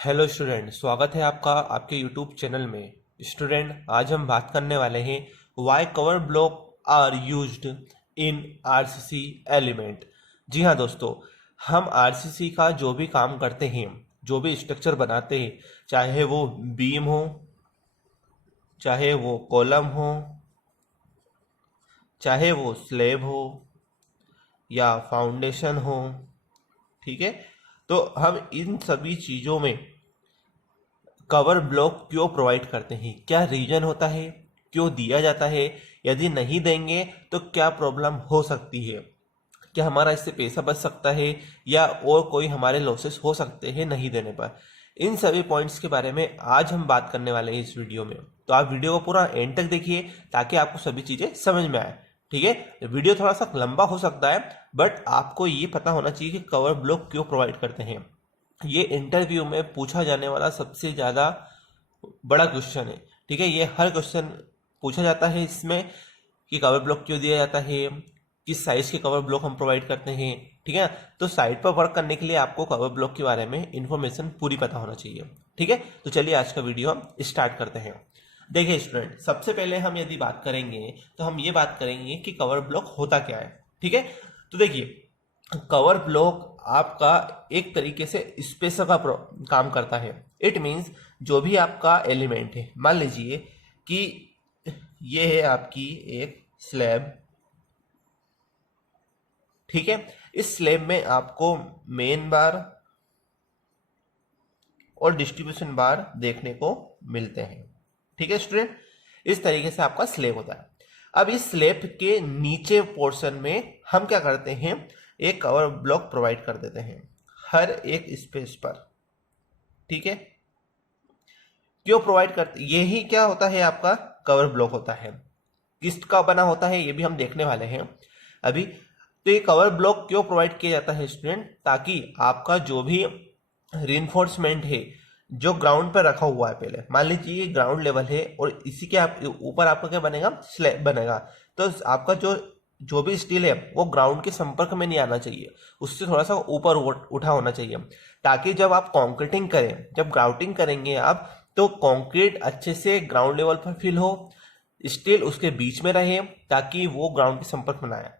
Hello student, स्वागत है आपका आपके यूट्यूब चैनल में। स्टूडेंट, आज हम बात करने वाले हैं why cover block are used in RCC element. जी हाँ दोस्तों, हम आरसीसी का जो भी काम करते हैं, जो भी स्ट्रक्चर बनाते हैं, चाहे वो बीम हो, चाहे वो कॉलम हो, चाहे वो स्लेब हो या फाउंडेशन हो, ठीक है। तो हम इन सभी चीज़ों में कवर ब्लॉक क्यों प्रोवाइड करते हैं, क्या रीजन होता है, क्यों दिया जाता है, यदि नहीं देंगे तो क्या प्रॉब्लम हो सकती है, क्या हमारा इससे पैसा बच सकता है या और कोई हमारे लॉसेस हो सकते हैं नहीं देने पर। इन सभी पॉइंट्स के बारे में आज हम बात करने वाले हैं इस वीडियो में। तो आप वीडियो को पूरा एंड तक देखिए ताकि आपको सभी चीज़ें समझ में आए, ठीक है। वीडियो थोड़ा सा लंबा हो सकता है, बट आपको ये पता होना चाहिए कि कवर ब्लॉक क्यों प्रोवाइड करते हैं। ये इंटरव्यू में पूछा जाने वाला सबसे ज़्यादा बड़ा क्वेश्चन है, ठीक है। ये हर क्वेश्चन पूछा जाता है इसमें कि कवर ब्लॉक क्यों दिया जाता है, किस साइज के कवर ब्लॉक हम प्रोवाइड करते हैं, ठीक है। तो साइट पर वर्क करने के लिए आपको कवर ब्लॉक के बारे में इंफॉर्मेशन पूरी पता होना चाहिए, ठीक है। तो चलिए आज का वीडियो हम स्टार्ट करते हैं। देखिए स्टूडेंट, सबसे पहले हम यदि बात करेंगे तो हम ये बात करेंगे कि कवर ब्लॉक होता क्या है, ठीक है। तो देखिए, कवर ब्लॉक आपका एक तरीके से स्पेसर का काम करता है। इट मीन्स जो भी आपका एलिमेंट है, मान लीजिए कि ये है आपकी एक स्लैब, ठीक है। इस स्लैब में आपको मेन बार और डिस्ट्रीब्यूशन बार देखने को मिलते हैं, ठीक है स्टूडेंट। इस तरीके से आपका स्लैब होता है। अब इस स्लैब के नीचे पोर्शन में हम क्या करते हैं, एक कवर ब्लॉक प्रोवाइड कर देते हैं हर एक स्पेस पर, ठीक है। क्यों प्रोवाइड करते, यही क्या होता है, आपका कवर ब्लॉक होता है। किसका बना होता है ये भी हम देखने वाले हैं अभी। तो ये कवर ब्लॉक क्यों प्रोवाइड किया जाता है स्टूडेंट, ताकि आपका जो भी रिइंफोर्समेंट है जो ग्राउंड पर रखा हुआ है, पहले मान लीजिए ये ग्राउंड लेवल है और इसी के आप ऊपर आपका क्या बनेगा, स्लैब बनेगा। तो आपका जो जो भी स्टील है वो ग्राउंड के संपर्क में नहीं आना चाहिए, उससे थोड़ा सा ऊपर उठा होना चाहिए, ताकि जब आप कॉन्क्रीटिंग करें, जब ग्राउटिंग करेंगे आप, तो कंक्रीट अच्छे से ग्राउंड लेवल पर फिल हो, स्टील उसके बीच में रहे ताकि वो ग्राउंड के संपर्क में ना आए।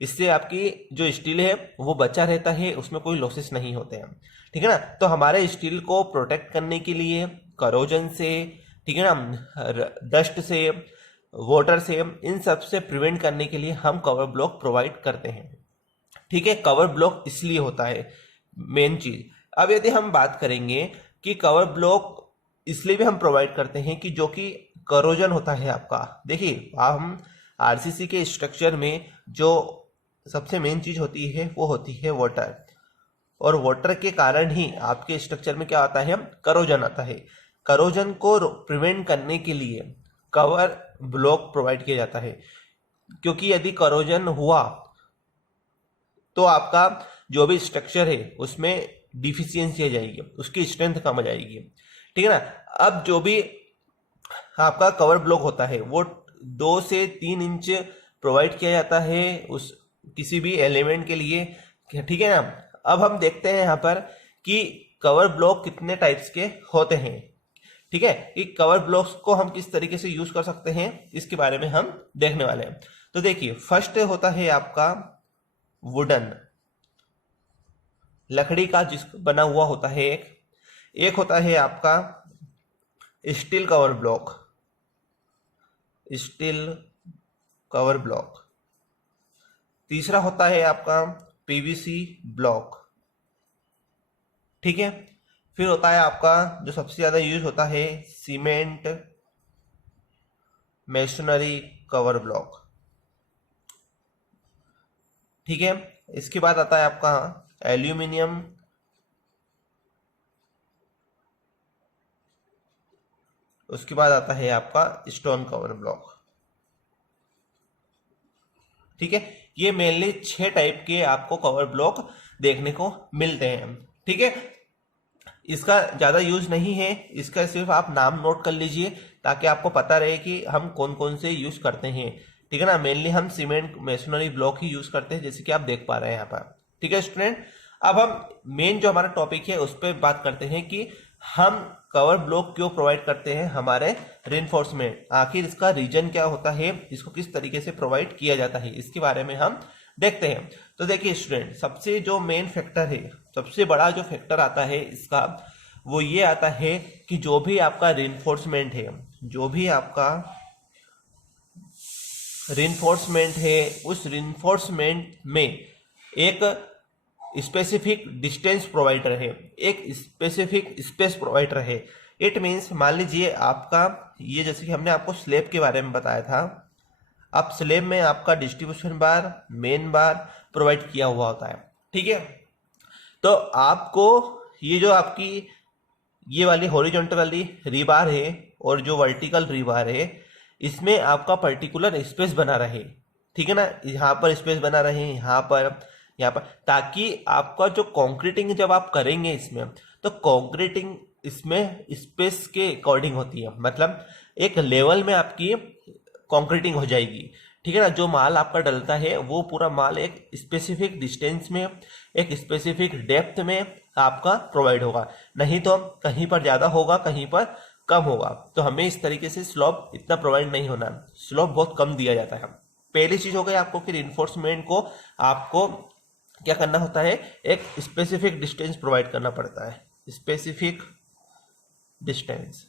इससे आपकी जो स्टील है वो बचा रहता है, उसमें कोई लॉसेस नहीं होते हैं, ठीक है ना। तो हमारे स्टील को प्रोटेक्ट करने के लिए करोजन से, ठीक है ना, डस्ट से, वाटर से, इन सब से प्रिवेंट करने के लिए हम कवर ब्लॉक प्रोवाइड करते हैं, ठीक है। कवर ब्लॉक इसलिए होता है मेन चीज। अब यदि हम बात करेंगे कि कवर ब्लॉक इसलिए भी हम प्रोवाइड करते हैं कि जो कि करोजन होता है आपका, देखिए हम आरसीसी के स्ट्रक्चर में जो सबसे मेन चीज होती है वो होती है वाटर, और वाटर के कारण ही आपके स्ट्रक्चर में क्या आता है, करोजन आता है। करोजन को प्रिवेंट करने के लिए कवर ब्लॉक प्रोवाइड किया जाता है, क्योंकि यदि करोजन हुआ तो आपका जो भी स्ट्रक्चर है उसमें डिफिशियंसी आ जाएगी, उसकी स्ट्रेंथ कम आ जाएगी, ठीक है ना। अब जो भी आपका कवर ब्लॉक होता है वो 2 से 3 इंच प्रोवाइड किया जाता है उस किसी भी एलिमेंट के लिए, ठीक है ना। अब हम देखते हैं यहाँ पर कि कवर ब्लॉक कितने टाइप्स के होते हैं, ठीक है। कि कवर ब्लॉक्स को हम किस तरीके से यूज कर सकते हैं इसके बारे में हम देखने वाले हैं। तो देखिए, फर्स्ट होता है आपका वुडन, लकड़ी का जिस बना हुआ होता है एक होता है आपका steel cover block, steel cover block. तीसरा होता है आपका पीवीसी ब्लॉक, ठीक है। फिर होता है आपका जो सबसे ज्यादा यूज होता है सीमेंट मेसनरी कवर ब्लॉक, ठीक है। इसके बाद आता है आपका एल्यूमिनियम, उसके बाद आता है आपका स्टोन कवर ब्लॉक, ठीक है। ये मेनली 6 टाइप के आपको कवर ब्लॉक देखने को मिलते हैं, ठीक है। इसका ज़्यादा यूज नहीं है, इसका सिर्फ आप नाम नोट कर लीजिए ताकि आपको पता रहे कि हम कौन कौन से यूज करते हैं, ठीक है ना। मेनली हम सीमेंट मेसनरी ब्लॉक ही यूज करते हैं, जैसे कि आप देख पा रहे हैं यहाँ पर, ठीक है स्टूडेंट। अब हम मेन जो हमारा टॉपिक है उस पर बात करते हैं कि हम कवर ब्लॉक क्यों प्रोवाइड करते हैं हमारे रेनफोर्समेंट, आखिर इसका रीजन क्या होता है, इसको किस तरीके से प्रोवाइड किया जाता है, इसके बारे में हम देखते हैं। तो देखिए स्टूडेंट, सबसे जो मेन फैक्टर है, सबसे बड़ा जो फैक्टर आता है इसका, वो ये आता है कि जो भी आपका रेनफोर्समेंट है, जो भी आपका रेनफोर्समेंट है, उस रेनफोर्समेंट में एक स्पेसिफिक डिस्टेंस प्रोवाइड रहे, एक स्पेसिफिक स्पेस प्रोवाइड रहे। इट मीन्स मान लीजिए आपका ये, जैसे कि हमने आपको स्लैब के बारे में बताया था, अब स्लैब में आपका डिस्ट्रीब्यूशन बार, मेन बार प्रोवाइड किया हुआ होता है, ठीक है। तो आपको ये जो आपकी ये वाली हॉरिजॉन्टल वाली रीबार है और जो वर्टिकल रीबार है, इसमें आपका पर्टिकुलर स्पेस बना रहे, ठीक है ना, यहाँ पर स्पेस बना रहे, यहाँ पर, ताकि आपका जो कंक्रीटिंग जब आप करेंगे इसमें, तो कंक्रीटिंग इसमें स्पेस के अकॉर्डिंग होती है, मतलब एक लेवल में आपकी कंक्रीटिंग हो जाएगी, ठीक है ना। जो माल आपका डलता है वो पूरा माल एक स्पेसिफिक डिस्टेंस में, एक स्पेसिफिक डेप्थ में आपका प्रोवाइड होगा, नहीं तो कहीं पर ज़्यादा होगा, कहीं पर कम होगा। तो हमें इस तरीके से स्लोप इतना प्रोवाइड नहीं होना, स्लोप बहुत कम दिया जाता है। पहली चीज़ हो गई आपको कि रिइंफोर्समेंट को आपको क्या करना होता है, एक स्पेसिफिक डिस्टेंस प्रोवाइड करना पड़ता है, स्पेसिफिक डिस्टेंस,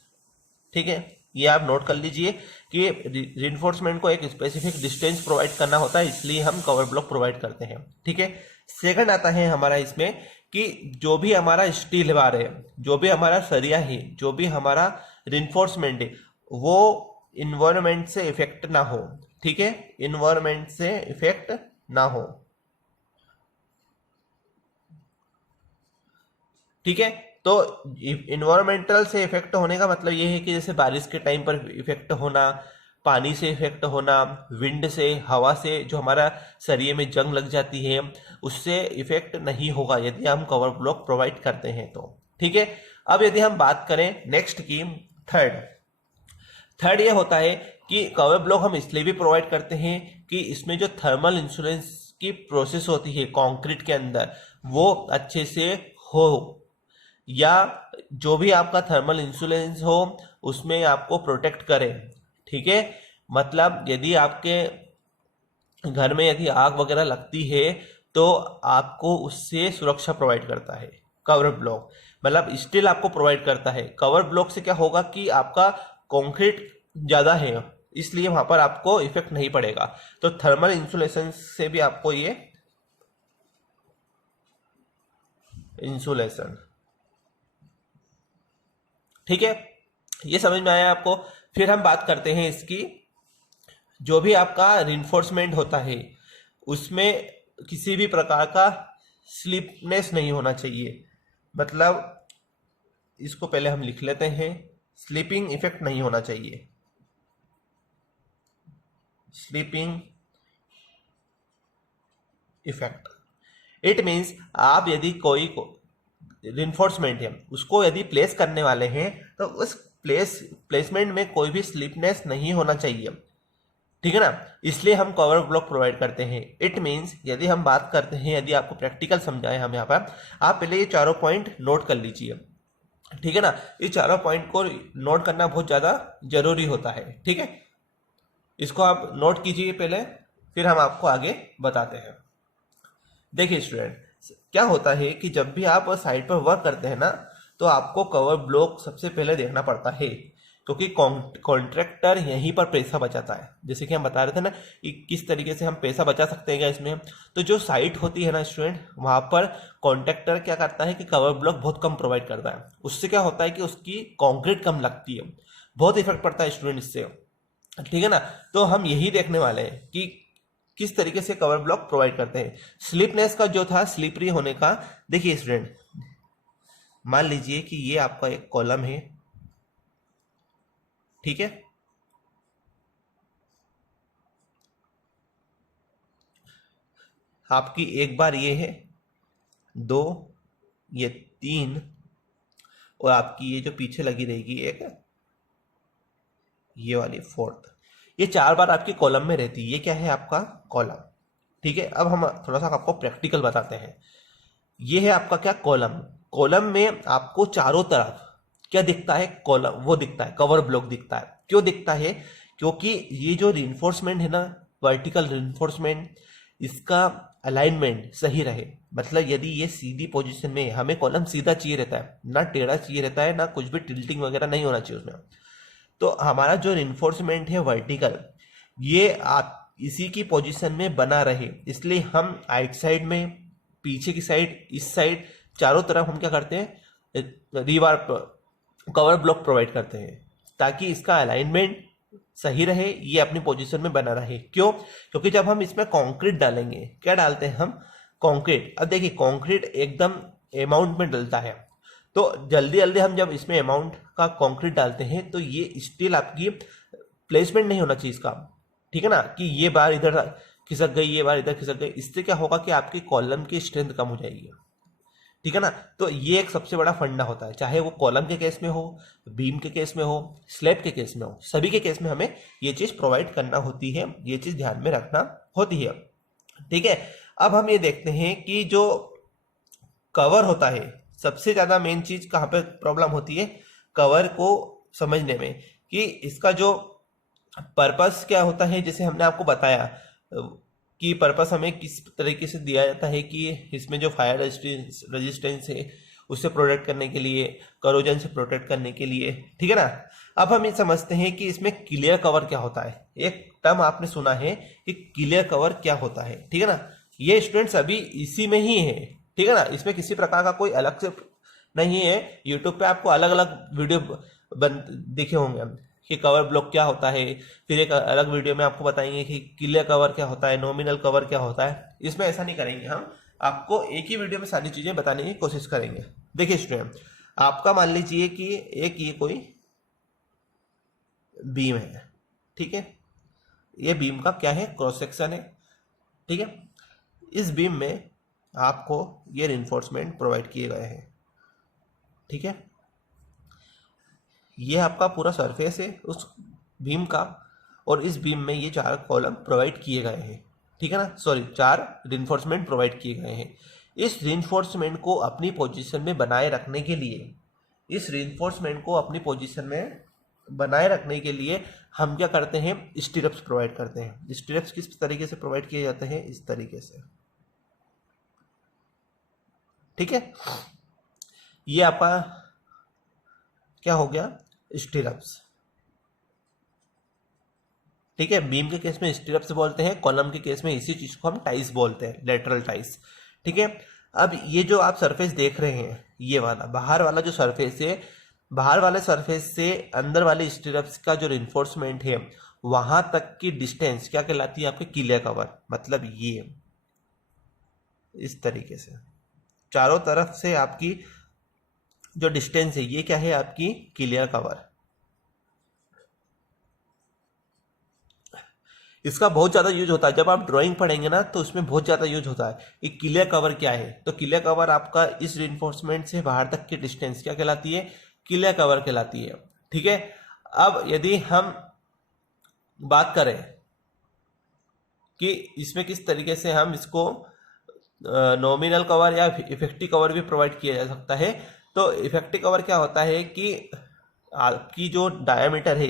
ठीक है। ये आप नोट कर लीजिए कि रिइंफोर्समेंट को एक स्पेसिफिक डिस्टेंस प्रोवाइड करना होता है, इसलिए हम कवर ब्लॉक प्रोवाइड करते हैं, ठीक है। सेकंड आता है हमारा इसमें कि जो भी हमारा स्टील बार है, जो भी हमारा सरिया है, जो भी हमारा रिइंफोर्समेंट है, वो इन्वायरमेंट से इफेक्ट ना हो, ठीक है, इन्वायरमेंट से इफेक्ट ना हो, ठीक है। तो इन्वायरमेंटल से इफेक्ट होने का मतलब ये है कि जैसे बारिश के टाइम पर इफेक्ट होना, पानी से इफेक्ट होना, विंड से, हवा से जो हमारा सरिये में जंग लग जाती है, उससे इफेक्ट नहीं होगा यदि हम कवर ब्लॉक प्रोवाइड करते हैं तो, ठीक है। अब यदि हम बात करें नेक्स्ट की, थर्ड ये होता है कि कवर ब्लॉक हम इसलिए भी प्रोवाइड करते हैं कि इसमें जो थर्मल इंसुलेंस की प्रोसेस होती है कंक्रीट के अंदर, वो अच्छे से हो, या जो भी आपका थर्मल इंसुलेंस हो उसमें आपको प्रोटेक्ट करे, ठीक है। मतलब यदि आपके घर में यदि आग वगैरह लगती है तो आपको उससे सुरक्षा प्रोवाइड करता है कवर ब्लॉक, मतलब स्टील आपको प्रोवाइड करता है। कवर ब्लॉक से क्या होगा कि आपका कंक्रीट ज़्यादा है, इसलिए वहां पर आपको इफेक्ट नहीं पड़ेगा। तो थर्मल इंसुलेशन से भी आपको ये इंसुलेशन, ठीक है, ये समझ में आया आपको। फिर हम बात करते हैं इसकी, जो भी आपका रिइंफोर्समेंट होता है उसमें किसी भी प्रकार का स्लिपनेस नहीं होना चाहिए, मतलब इसको पहले हम लिख लेते हैं, स्लीपिंग इफेक्ट नहीं होना चाहिए, स्लीपिंग इफेक्ट। इट मीन्स आप यदि कोई रिइंफोर्समेंट है उसको यदि प्लेस करने वाले हैं तो उस प्लेसमेंट में कोई भी स्लिपनेस नहीं होना चाहिए, ठीक है ना, इसलिए हम कवर ब्लॉक प्रोवाइड करते हैं। इट मीन्स यदि हम बात करते हैं, यदि आपको प्रैक्टिकल समझाएं हम यहाँ पर, आप पहले ये चारों पॉइंट नोट कर लीजिए, ठीक है ना। ये चारों पॉइंट को नोट करना बहुत ज़्यादा जरूरी होता है, ठीक है। इसको आप नोट कीजिए पहले, फिर हम आपको आगे बताते हैं। देखिए स्टूडेंट, क्या होता है कि जब भी आप साइट पर वर्क करते हैं ना, तो आपको कवर ब्लॉक सबसे पहले देखना पड़ता है, क्योंकि कॉन्ट्रैक्टर यहीं पर पैसा बचाता है। जैसे कि हम बता रहे थे ना कि किस तरीके से हम पैसा बचा सकते हैं इसमें, तो जो साइट होती है ना स्टूडेंट, वहां पर कॉन्ट्रैक्टर क्या करता है कि कवर ब्लॉक बहुत कम प्रोवाइड करता है। उससे क्या होता है कि उसकी कॉन्क्रीट कम लगती है, बहुत इफेक्ट पड़ता है स्टूडेंट इससे, ठीक है ना। तो हम यही देखने वाले हैं कि किस तरीके से कवर ब्लॉक प्रोवाइड करते हैं। स्लिपनेस का जो था, स्लिपरी होने का, देखिए स्टूडेंट, मान लीजिए कि ये आपका एक कॉलम है, ठीक है, आपकी एक बार ये है, 2, ये 3, और आपकी ये जो पीछे लगी रहेगी एक ये वाली 4th, ये 4 बार आपकी कॉलम में रहती है। ये क्या है आपका कॉलम, ठीक है। अब हम थोड़ा सा आपको प्रैक्टिकल बताते हैं। ये है आपका क्या कॉलम, कॉलम में आपको चारों तरफ क्या दिखता है, कॉलम वो दिखता है, कवर ब्लॉक दिखता है। क्यों दिखता है? क्योंकि ये जो रिइंफोर्समेंट है ना, वर्टिकल रिइंफोर्समेंट, इसका अलाइनमेंट सही रहे। मतलब यदि ये सीधी पोजीशन में, हमें कॉलम सीधा चाहिए रहता है, ना टेढ़ा चाहिए रहता है, ना कुछ भी टिल्टिंग वगैरह नहीं होना चाहिए उसमें। तो हमारा जो रिइंफोर्समेंट है वर्टिकल, ये इसी की पोजीशन में बना रहे, इसलिए हम आइट साइड में, पीछे की साइड, इस साइड, चारों तरफ हम क्या करते हैं, रीबार कवर ब्लॉक प्रोवाइड करते हैं, ताकि इसका अलाइनमेंट सही रहे, ये अपनी पोजीशन में बना रहे। क्यों? क्योंकि जब हम इसमें कंक्रीट डालेंगे, क्या डालते हैं हम, कंक्रीट। अब देखिए कंक्रीट एकदम अमाउंट में डलता है, तो जल्दी जल्दी हम जब इसमें अमाउंट का कंक्रीट डालते हैं तो ये स्टील आपकी प्लेसमेंट नहीं होना चाहिए इसका, ठीक है ना, कि ये बार इधर खिसक गई, ये बार इधर खिसक गई। इससे क्या होगा कि आपकी कॉलम की स्ट्रेंथ कम हो जाएगी, ठीक है ना। तो ये एक सबसे बड़ा फंडा होता है, चाहे वो कॉलम के केस में हो, बीम के केस में हो, स्लैब के केस में हो, सभी के केस में हमें ये चीज प्रोवाइड करना होती है, ये चीज ध्यान में रखना होती है, ठीक है। अब हम ये देखते हैं कि जो कवर होता है, सबसे ज्यादा मेन चीज कहाँ पे प्रॉब्लम होती है कवर को समझने में, कि इसका जो पर्पस क्या होता है। जैसे हमने आपको बताया कि पर्पस हमें किस तरीके से दिया जाता है, कि इसमें जो फायर रेजिस्टेंस है उससे प्रोटेक्ट करने के लिए, करोजन से प्रोटेक्ट करने के लिए, ठीक है ना। अब हम ये समझते हैं कि इसमें क्लियर कवर क्या होता है। एक टर्म आपने सुना है कि क्लियर कवर क्या होता है, ठीक है ना। ये स्टूडेंट्स अभी इसी में ही है, ठीक है ना, इसमें किसी प्रकार का कोई अलग से नहीं है। यूट्यूब पे आपको अलग अलग वीडियो दिखे होंगे कि कवर ब्लॉक क्या होता है, फिर एक अलग वीडियो में आपको बताएंगे कि क्लियर कवर क्या होता है, नॉमिनल कवर क्या होता है। इसमें ऐसा नहीं करेंगे, हम आपको एक ही वीडियो में सारी चीजें बताने की कोशिश करेंगे। देखिए स्टूडेंट, आपका मान लीजिए कि एक ये कोई बीम है, ठीक है, ये बीम का क्या है, क्रॉस सेक्शन है, ठीक है। इस बीम में आपको ये रिइंफोर्समेंट प्रोवाइड किए गए हैं, ठीक है। ये आपका पूरा सरफेस है उस बीम का, और इस बीम में ये 4 कॉलम प्रोवाइड किए गए हैं, ठीक है ना, सॉरी 4 रिइंफोर्समेंट प्रोवाइड किए गए हैं। इस रिइंफोर्समेंट को अपनी पोजीशन में बनाए रखने के लिए, इस रिइंफोर्समेंट को अपनी पोजीशन में बनाए रखने के लिए हम क्या करते हैं, स्टीरप्स प्रोवाइड करते हैं। स्टीरप्स किस तरीके से प्रोवाइड किए जाते हैं, इस तरीके से, ठीक है। ये आपका क्या हो गया, स्टीरप्स, ठीक है। बीम के केस में स्टीरप्स बोलते हैं, कॉलम के केस में इसी चीज को हम टाइस बोलते हैं, लेटरल टाइस, ठीक है। अब ये जो आप सरफेस देख रहे हैं, ये वाला बाहर वाला जो सरफेस है, बाहर वाले सरफेस से अंदर वाले स्टीरप्स का जो रिइंफोर्समेंट है, वहां तक की डिस्टेंस क्या कहलाती है, आपके क्लियर कवर। मतलब ये इस तरीके से चारों तरफ से आपकी जो डिस्टेंस है, ये क्या है, आपकी क्लियर कवर। इसका बहुत ज्यादा यूज होता है, जब आप ड्राइंग पढ़ेंगे ना तो उसमें बहुत ज्यादा यूज होता है। कि क्लियर कवर क्या है, तो क्लियर कवर आपका इस रिइंफोर्समेंट से बाहर तक की डिस्टेंस क्या कहलाती है, क्लियर कवर कहलाती है, ठीक है। अब यदि हम बात करें कि इसमें किस तरीके से हम इसको नॉमिनल कवर या इफेक्टिव कवर भी प्रोवाइड किया जा सकता है, तो इफेक्टिव कवर क्या होता है कि आपकी जो डायामीटर है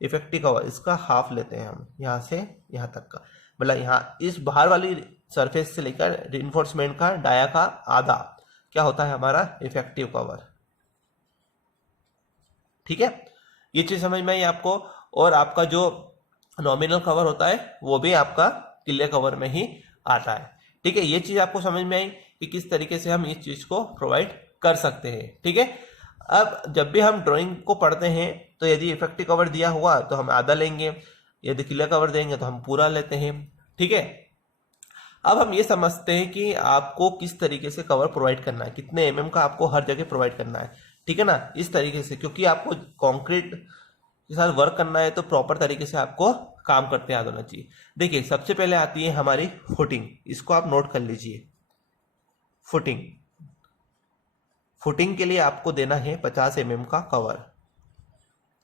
इफेक्टिव कवर, इसका हाफ लेते हैं हम, यहाँ से यहाँ तक का, मतलब यहाँ इस बाहर वाली सरफेस से लेकर रिइंफोर्समेंट का डाया का आधा क्या होता है, हमारा इफेक्टिव कवर, ठीक है। ये चीज समझ में आई आपको। और आपका जो नॉमिनल कवर होता है वो भी आपका क्लियर कवर में ही आता है, ठीक है। ये चीज आपको समझ में आई कि किस तरीके से हम इस चीज को प्रोवाइड कर सकते हैं, ठीक है। अब जब भी हम ड्राइंग को पढ़ते हैं तो यदि इफेक्टिव कवर दिया हुआ तो हम आधा लेंगे, यदि क्लियर कवर देंगे तो हम पूरा लेते हैं, ठीक है। अब हम ये समझते हैं कि आपको किस तरीके से कवर प्रोवाइड करना है, कितने एमएम का आपको हर जगह प्रोवाइड करना है, ठीक है ना, इस तरीके से। क्योंकि आपको कंक्रीट के साथ वर्क करना है तो प्रॉपर तरीके से आपको काम करते याद होना चाहिए। देखिए सबसे पहले आती है हमारी फुटिंग, इसको आप नोट कर लीजिए। फुटिंग, फुटिंग के लिए आपको देना है 50 mm का कवर,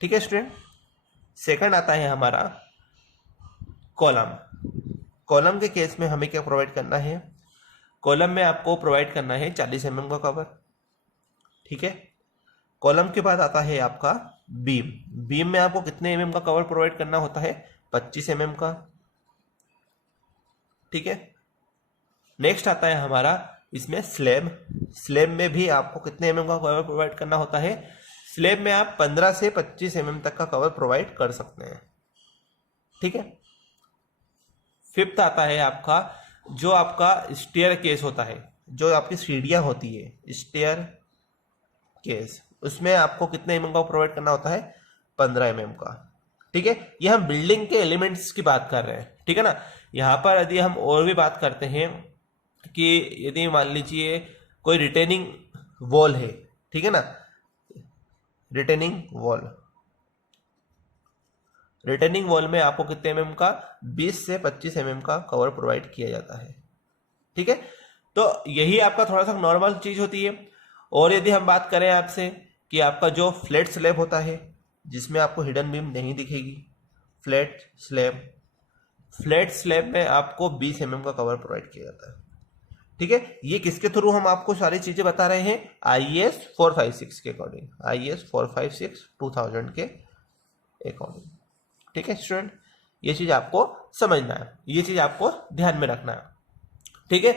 ठीक है स्टूडेंट। सेकंड आता है हमारा कॉलम। कॉलम के केस में हमें क्या प्रोवाइड करना है, कॉलम में आपको प्रोवाइड करना है 40 mm का कवर, ठीक है। कॉलम के बाद आता है आपका बीम। बीम में आपको कितने एमएम का कवर प्रोवाइड करना होता है? 25 एमएम का। ठीक है। नेक्स्ट आता है हमारा इसमें स्लैब। स्लैब में भी आपको कितने एमएम का कवर प्रोवाइड करना होता है? स्लैब में आप 15 से 25 एमएम तक का कवर प्रोवाइड कर सकते हैं। ठीक है। फिफ्थ आता है आपका जो आपका स्टेयर केस होता है, जो आपकी सीढ़ियां होती है स्टेयर केस, उसमें आपको कितने एमएम का प्रोवाइड करना होता है? 15 एमएम का। ठीक है। ये हम बिल्डिंग के एलिमेंट्स की बात कर रहे हैं। ठीक है ना। यहाँ पर यदि हम और भी बात करते हैं कि यदि मान लीजिए कोई रिटेनिंग वॉल है, ठीक है ना, रिटेनिंग वॉल में आपको कितने एमएम का? 20 से 25 एमएम का कवर प्रोवाइड किया जाता है। ठीक है। तो यही आपका थोड़ा सा नॉर्मल चीज होती है। और यदि हम बात करें आपसे कि आपका जो फ्लैट स्लैब होता है, जिसमें आपको हिडन बीम नहीं दिखेगी, फ्लैट स्लैब में आपको 20 एमएम का कवर प्रोवाइड किया जाता है। ठीक है। ये किसके थ्रू हम आपको सारी चीजें बता रहे हैं? IAS 456 के अकॉर्डिंग, IAS 456 2000 के अकॉर्डिंग। ठीक है स्टूडेंट, ये चीज आपको समझना है, ये चीज आपको ध्यान में रखना है। ठीक है।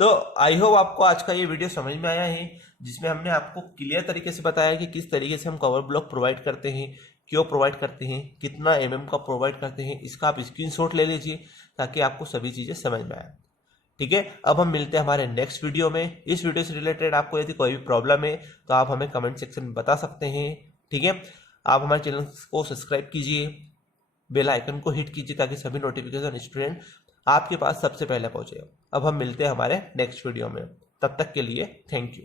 तो आई होप आपको आज का ये वीडियो समझ में आया है, जिसमें हमने आपको क्लियर तरीके से बताया कि किस तरीके से हम कवर ब्लॉक प्रोवाइड करते हैं, क्यों प्रोवाइड करते हैं, कितना एमएम का प्रोवाइड करते हैं। इसका आप स्क्रीनशॉट ले लीजिए ताकि आपको सभी चीजें समझ में आए। ठीक है। अब हम मिलते हैं हमारे नेक्स्ट वीडियो में। इस वीडियो से रिलेटेड आपको यदि कोई भी प्रॉब्लम है तो आप हमें कमेंट सेक्शन में बता सकते हैं। ठीक है। आप हमारे चैनल को सब्सक्राइब कीजिए, बेल आइकन को हिट कीजिए ताकि सभी नोटिफिकेशन स्टूडेंट आपके पास सबसे पहले पहुंचे। अब हम मिलते हैं हमारे नेक्स्ट वीडियो में। तब तक के लिए थैंक यू।